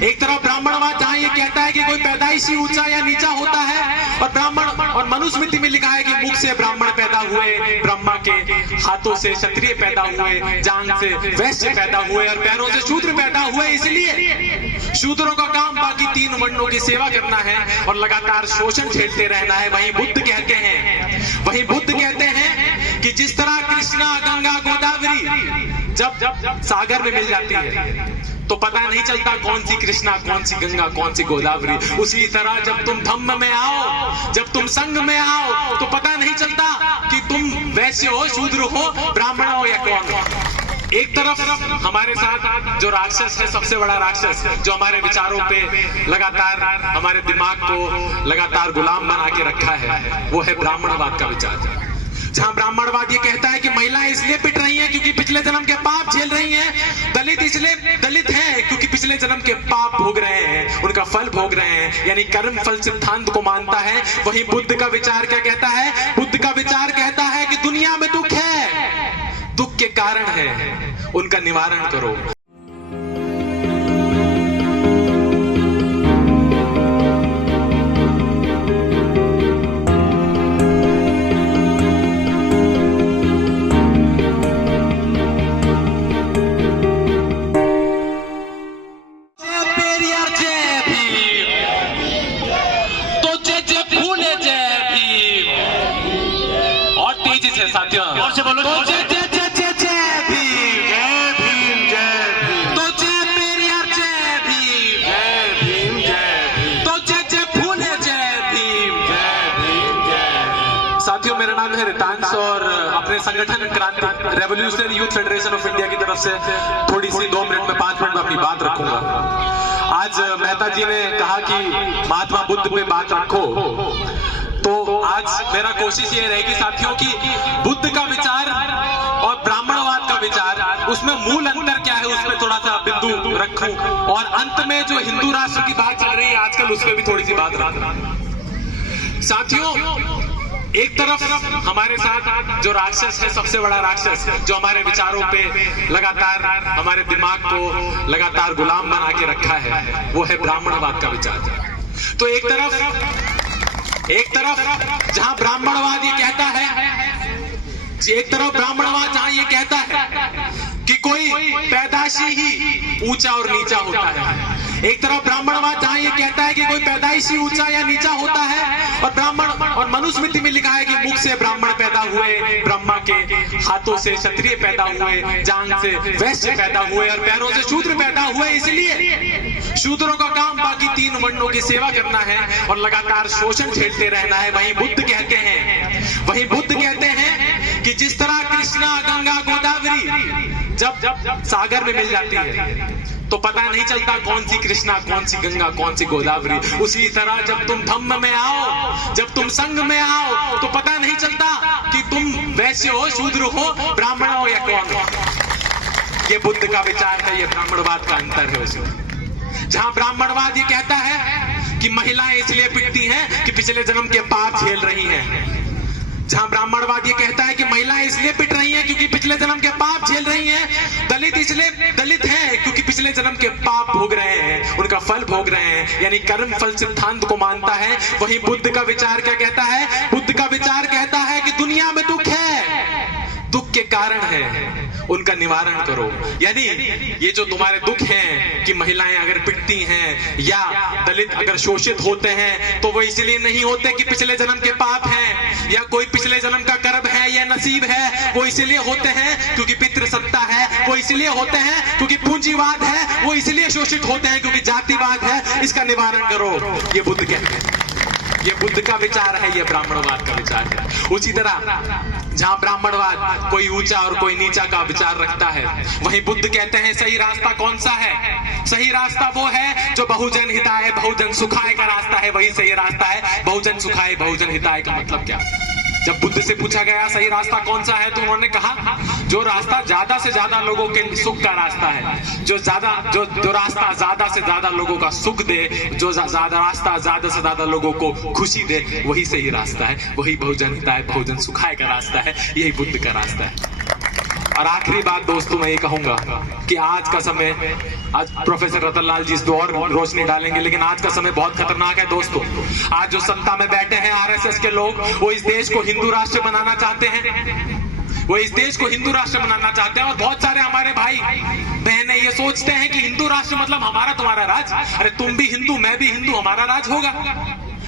एक तरफ ब्राह्मणवाद जहां ये कहता है कि कोई पैदाइशी ऊंचा या नीचा होता है, और ब्राह्मण और मनुस्मृति में लिखा है कि मुख से ब्राह्मण पैदा हुए, ब्रह्मा के हाथों से क्षत्रिय पैदा हुए, जांग से वैश्य पैदा हुए और पैरों से शूद्र पैदा हुए। इसलिए शूद्रों का काम बाकी तीन वर्णों की सेवा करना है और लगातार शोषण झेलते रहना है। वहीं बुद्ध कहते हैं कि जिस तरह कृष्णा गंगा गोदावरी जब सागर में मिल जाती है तो पता नहीं चलता कौन सी कृष्णा, कौन सी गंगा, कौन सी गोदावरी, उसी तरह जब तुम धम्म में आओ, जब तुम संघ में आओ तो पता नहीं चलता कि तुम वैश्य हो, शूद्र हो, ब्राह्मण हो या कौन हो। एक तरफ हमारे साथ जो राक्षस है, सबसे बड़ा राक्षस जो हमारे विचारों पे लगातार हमारे दिमाग को लगातार गुलाम बना के रखा है, वो है ब्राह्मणवाद का विचार। जहां ब्राह्मणवाद ये कहता है कि महिलाएं इसलिए पिट रही हैं क्योंकि पिछले जन्म के पाप झेल रही हैं, दलित इसलिए दलित हैं क्योंकि पिछले जन्म के पाप भोग रहे हैं, उनका फल भोग रहे हैं, यानी कर्म फल सिद्धांत को मानता है। वहीं बुद्ध का विचार क्या कहता है? बुद्ध का विचार कहता है कि दुनिया में दुख है, दुख के कारण है, उनका निवारण करो। साथियों और से बोलो तो जय जय जय जय जय भीम, जय भीम, जय भीम, तो जय पेरियार, जय भीम, जय भीम, जय भीम, तो जय जय फूले, जय भीम, जय भीम, जय। साथियों, मेरा नाम है रितांश और अपने संगठन क्रांति revolutionary youth federation of India की तरफ से थोड़ी सी 2 मिनट में 5 मिनट में अपनी बात रखूंगा। आज मेहता जी ने कहा कि महात्मा बुद्ध पे बात रखो, तो आज मेरा कोशिश ये रहेगी साथियों कि बुद्ध का विचार और ब्राह्मणवाद का विचार, उसमें मूल अंतर क्या है, उसमें थोड़ा सा बिंदु रखूं, और अंत में जो हिंदू राष्ट्र की बात चल रही है आजकल, उसमें भी थोड़ी सी बात रखूं। साथियों, एक तरफ हमारे साथ जो राक्षस है, सबसे बड़ा राक्षस जो हमारे विचारों पे लगातार हमारे दिमाग को लगातार गुलाम बना के रखा है, वो है ब्राह्मणवाद का विचार। तो एक तरफ जहां ब्राह्मणवाद ये कहता है, एक तरफ ब्राह्मणवाद जहां ये कहता है कि कोई पैदाइशी ही ऊंचा और नीचा होता है, एक तरफ ब्राह्मणवाद जहां ये कहता है कि कोई पैदाइशी ऊंचा या नीचा होता है, और ब्राह्मण और मनुस्मृति में लिखा है कि मुख से ब्राह्मण पैदा हुए, ब्रह्मा के हाथों से क्षत्रिय पैदा हुए, जांग से वैश्य पैदा हुए और पैरों से शूद्र पैदा हुए। इसलिए शूद्रों का काम बाकी तीन वर्णों की सेवा करना है और लगातार शोषण झेलते रहना है। वहीं बुद्ध कहते हैं कि जिस तरह कृष्णा गंगा गोदावरी जब सागर में मिल जाती है तो पता नहीं चलता कौन सी कृष्णा, कौन सी गंगा, कौन सी गोदावरी, उसी तरह जब तुम धम्म में आओ, जब तुम संघ में आओ तो पता नहीं चलता कि तुम वैश्य हो, शूद्र हो, ब्राह्मण हो या कौन हो। ये बुद्ध का विचार है, ये ब्राह्मणवाद का अंतर है उसमें। जहां ब्राह्मणवाद ये कहता है कि महिलाएं इसलिए पिटती हैं कि पिछले जन्म के पाप झेल रही हैं, जहां ब्राह्मणवाद ये कहता है कि महिलाएं इसलिए पिट रही हैं क्योंकि पिछले जन्म के पाप झेल रही हैं, दलित इसलिए दलित हैं क्योंकि पिछले जन्म के पाप भोग रहे हैं, उनका फल भोग रहे हैं, यानी कर्म फल सिद्धांत को मानता है। वहीं बुद्ध का विचार क्या कहता है? बुद्ध का विचार कहता है कि दुनिया में दुख है, दुख के कारण है, उनका निवारण करो। यानी ये जो तुम्हारे दुख हैं कि महिलाएं अगर पिटती हैं या दलित अगर शोषित होते हैं, तो वो इसलिए नहीं होते कि पिछले जन्म के पाप हैं या कोई पिछले जन्म का कर्म है या नसीब है, वो इसलिए होते हैं क्योंकि पितृ सत्ता है, वो इसलिए होते हैं क्योंकि पूंजीवाद है, वो इसलिए शोषित होते हैं क्योंकि जातिवाद है। इसका निवारण करो, ये बुद्ध कहते हैं। ये बुद्ध का विचार है, ये ब्राह्मणवाद का विचार है। उसी तरह जहां ब्राह्मणवाद कोई ऊंचा और कोई नीचा का विचार रखता है, वहीं बुद्ध कहते हैं सही रास्ता कौन सा है? सही रास्ता वो है जो बहुजन हिताय बहुजन सुखाय का रास्ता है, वही सही रास्ता है। बहुजन सुखाय बहुजन हिताय का मतलब क्या? जब बुद्ध से पूछा गया सही रास्ता कौन सा है, तो उन्होंने कहा जो रास्ता ज्यादा से ज्यादा लोगों के सुख का रास्ता है, जो रास्ता ज्यादा से ज्यादा लोगों का सुख दे, जो रास्ता ज्यादा से ज्यादा लोगों को खुशी दे, वही सही रास्ता है, वही बहुजन हिताय बहुजन सुखाय का रास्ता है, यही बुद्ध का रास्ता है। और आखिरी बात दोस्तों मैं ये कहूंगा कि आज का समय, आज प्रोफेसर रतनलाल जी इस पे और रोशनी डालेंगे, लेकिन आज का समय बहुत खतरनाक है दोस्तों। आज जो सत्ता में बैठे हैं आरएसएस के लोग, वो इस देश को हिंदू राष्ट्र बनाना चाहते हैं, वो इस देश को हिंदू राष्ट्र बनाना चाहते हैं। और बहुत सारे हमारे भाई बहनें ये सोचते हैं कि हिंदू राष्ट्र मतलब हमारा तुम्हारा राज। अरे तुम भी हिंदू, मैं भी हिंदू, हमारा राज होगा।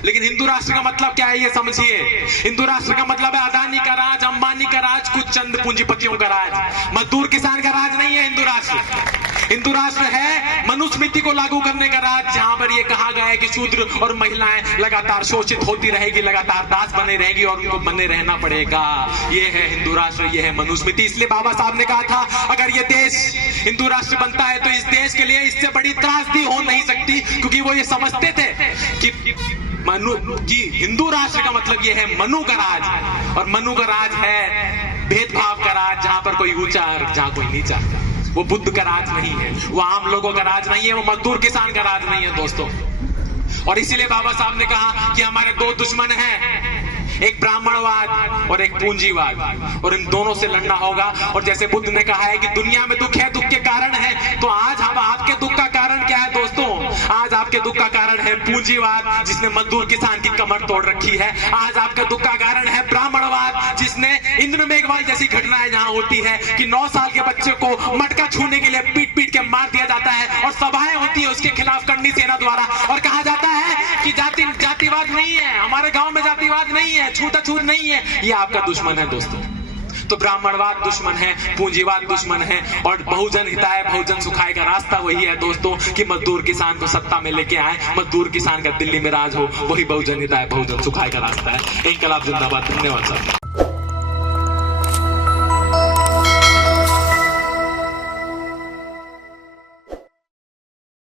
लेकिन हिंदू राष्ट्र का मतलब क्या है ये समझिए। हिंदू राष्ट्र का मतलब है अदानी का राज, अंबानी का राज, कुछ चंद पूंजीपतियों का राज, मजदूर किसान का राज नहीं है हिंदू राष्ट्र। हिंदू राष्ट्र है मनुस्मृति को लागू करने का राज, जहां पर यह कहा गया है कि शूद्र और महिलाएं लगातार शोषित होती रहेगी, लगातार दास बने रहेगी और उनको बने रहना पड़ेगा। ये है हिंदू राष्ट्र, ये है मनुस्मृति। इसलिए बाबा साहब ने कहा था अगर ये देश हिंदू राष्ट्र बनता है तो इस देश के लिए इससे बड़ी त्रासदी हो नहीं सकती, क्योंकि वो ये समझते थे कि हिंदू राष्ट्र का मतलब यह है मनु का राज, और मनु का राज है भेदभाव का राज, जहां पर कोई ऊंचा और जहां कोई नीचा। वो बुद्ध का राज नहीं है, वो आम लोगों का राज नहीं है, वो मजदूर किसान का राज नहीं है दोस्तों। और इसीलिए बाबा साहब ने कहा कि हमारे दो दुश्मन हैं, एक ब्राह्मणवाद और एक पूंजीवाद, और इन दोनों से लड़ना होगा। और जैसे बुद्ध ने कहा है कि दुनिया में दुख है, दुख के कारण है, तो आज हम आपके दुख का कारण क्या है दोस्तों? आज आपके दुख का कारण है पूंजीवाद, जिसने मजदूर किसान की कमर तोड़ रखी है। आज आपके दुख का कारण है ब्राह्मणवाद, जिसने इंद्र मेघवाल जैसी घटनाएं जहां होती है कि 9 साल के बच्चे को मटका छूने के लिए पीट पीट के मार दिया जाता है, और सभाएं होती है उसके खिलाफ करनी सेना द्वारा, और कहा जाता है कि जातिवाद नहीं है, हमारे गांव में जातिवाद नहीं है, छूताछूत नहीं है। ये आपका दुश्मन है दोस्तों। तो ब्राह्मणवाद दुश्मन है, पूंजीवाद दुश्मन है, और बहुजन हिताय बहुजन सुखाय का रास्ता वही है दोस्तों कि मजदूर किसान को सत्ता में लेके आए, मजदूर किसान का दिल्ली में राज हो, वही बहुजन हिताय बहुजन सुखाय का रास्ता है। इंकलाब जिंदाबाद। धन्यवाद सर।